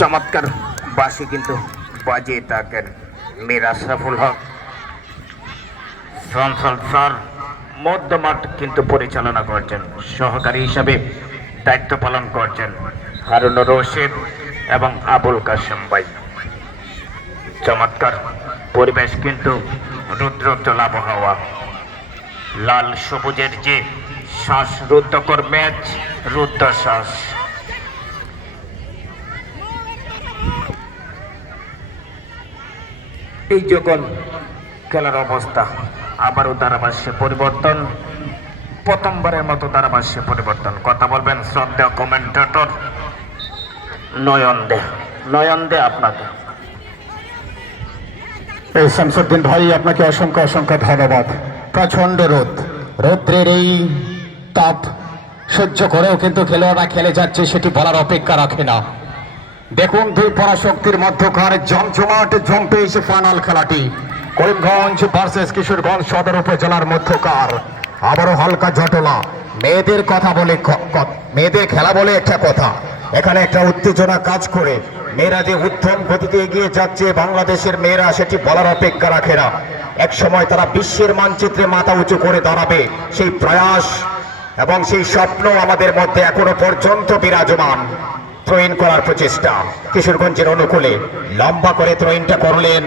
চমৎকার বাসি কিন্তু বাজিয়ে থাকেন মীর আশরাফুল হক। চঞ্চল স্যার মধ্যমাঠ কিন্তু পরিচালনা করছেন, সহকারী হিসাবে দায়িত্ব পালন করছেন হারুনুর রশিদ এবং আবুল কাশেম ভাই। চমৎকার পরিবেশ কিন্তু রুদ্রোজ্জ্বল আবহাওয়া, লাল সবুজের যে শ্বাসরুদ্ধকর ম্যাচ, রুদ্ধশ্বাস। এই যখন খেলার অবস্থা আবারও ধারাভাষ্যে পরিবর্তন, প্রথমবারের মতো ধারাভাষ্যে পরিবর্তন। কথা বলবেন শ্রদ্ধেয় কমেন্টেটর নয়ন দে। নয়ন দে, আপনাকে। এই শামসুদ্দিন ভাই, আপনাকে অসংখ্য অসংখ্য ধন্যবাদ। প্রচন্ড রৌদ্রের এই তাপ সহ্য করেও কিন্তু খেলোয়াড়রা খেলে যাচ্ছে, সেটি বলার অপেক্ষা রাখে না। দেখুন, দুই পরাশক্তির মধ্যকার জমজমাট জমতে এসে ফাইনাল খেলাটি করিমগঞ্জ ভার্সেস কিশোরগঞ্জ সদর উপজেলার মধ্যকার। আবারও হালকা জটলা। মেয়েদের কথা বলে, মেয়েদের খেলা বলে একটা কথা, এখানে একটা উত্তেজনা কাজ করে। মেয়েরা যে উত্তম গতিতে এগিয়ে যাচ্ছে বাংলাদেশের মেয়েরা, সেটি বলার অপেক্ষা রাখে না। এক সময় তারা বিশ্বের মানচিত্রে মাথা উঁচু করে দাঁড়াবে, সেই প্রয়াস এবং সেই স্বপ্ন আমাদের মধ্যে এখনো পর্যন্ত বিরাজমান। থ্রোইন করার প্রচেষ্টা কিশোরগঞ্জের অনুকূলে, লম্বা করে থ্রোইনটা করলেন।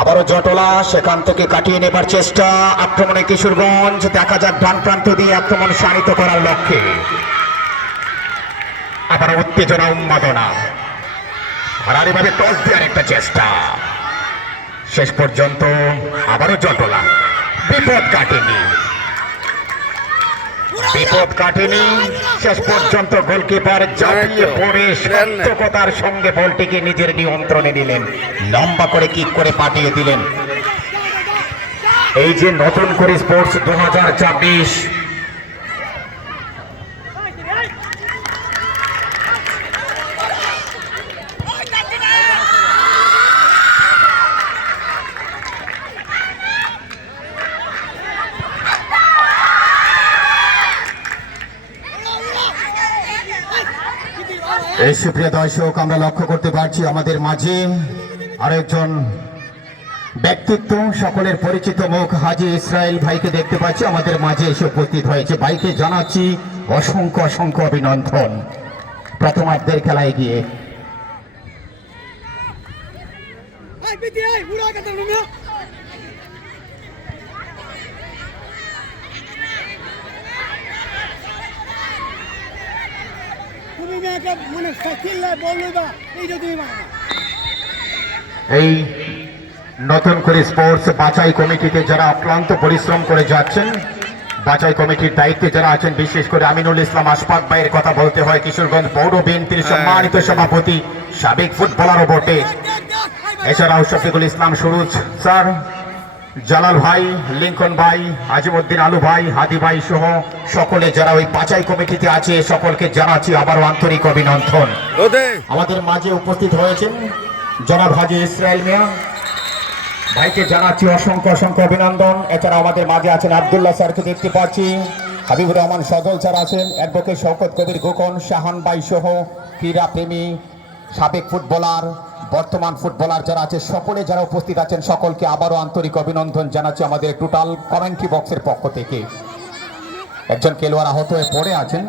আবারও জটলা, সেখান থেকে কাটিয়ে নেবার চেষ্টা। আক্রমণে কিশোরগঞ্জ, দেখা যাক ডান প্রান্ত দিয়ে আক্রমণ শানিত করার লক্ষ্যে। আবার উত্তেজনা, উন্মাদনা, হারারিভাবে টস দেওয়ার একটা চেষ্টা। শেষ পর্যন্ত আবারও জটলা। বিপদ কাটেনি, বিপদ কাটেনি। শেষ পর্যন্ত গোলকিপার ঝাঁপিয়ে পড়ে সতর্কতার সঙ্গে বলটিকে নিজের নিয়ন্ত্রণে নিলেন, লম্বা করে কিক করে পাঠিয়ে দিলেন। এই যে নতুন করে স্পোর্টস 2024, এই সুপ্রিয় দর্শক, আমরা লক্ষ্য করতে পারছি আমাদের মাঝে আরেকজন ব্যক্তিত্ব, সকলের পরিচিত মুখ হাজী ইসরাইল ভাইকে দেখতে পাচ্ছি আমাদের মাঝে এসে উপস্থিত হয়েছে। ভাইকে জানাচ্ছি অসংখ্য অসংখ্য অভিনন্দন প্রথমার্ধের খেলায় গিয়ে। এই নতুন করে স্পোর্টস বাছাই কমিটিতে যারা অক্লান্ত পরিশ্রম করে যাচ্ছেন, বাছাই কমিটির দায়িত্বে যারা আছেন, বিশেষ করে আমিনুল ইসলাম আশফাক ভাইয়ের কথা বলতে হয়, কিশোরগঞ্জ পৌর বিএনপির সম্মানিত সভাপতি, সাবেক ফুটবলারও বটে। এছাড়াও শফিকুল ইসলাম সুরুজ স্যার, জালাল ভাই, লিঙ্কন ভাই, আজিমউদ্দিন আলু ভাই, হাদি ভাই সহ সকলে যারা ওই বাছাই কমিটিতে আছে, সকলকে জানাচ্ছি আবারও আন্তরিক অভিনন্দন। আমাদের মাঝে উপস্থিত হয়েছেন জনাব হাজী ইসরাইল মিয়া ভাইকে জানাচ্ছি অসংখ্য অসংখ্য অভিনন্দন। এছাড়া আমাদের মাঝে আছেন আব্দুল্লাহ স্যারকে দেখতে পাচ্ছি, হাবিবুর রহমান সজল স্যার আছেন, অ্যাডভোকেট শওকত কবির গোকন, শাহান ভাই সহ ক্রীড়া প্রেমী, সাবেক ফুটবলার, বর্তমান ফুটবলার যারা আছে, সকলে যারা উপস্থিত আছেন, সকলকে আবারও আন্তরিক অভিনন্দন জানাচ্ছি আমাদের টোটাল কমেন্ট্রি বক্সের পক্ষ থেকে। একজন খেলোয়াড় আহত হয়ে পড়ে আছেন,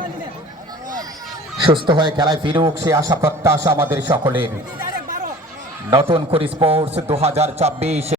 সুস্থ হয়ে খেলায় ফিরুক সে আশা প্রত্যাশা আমাদের সকলের। নতুন করে স্পোর্টস 2024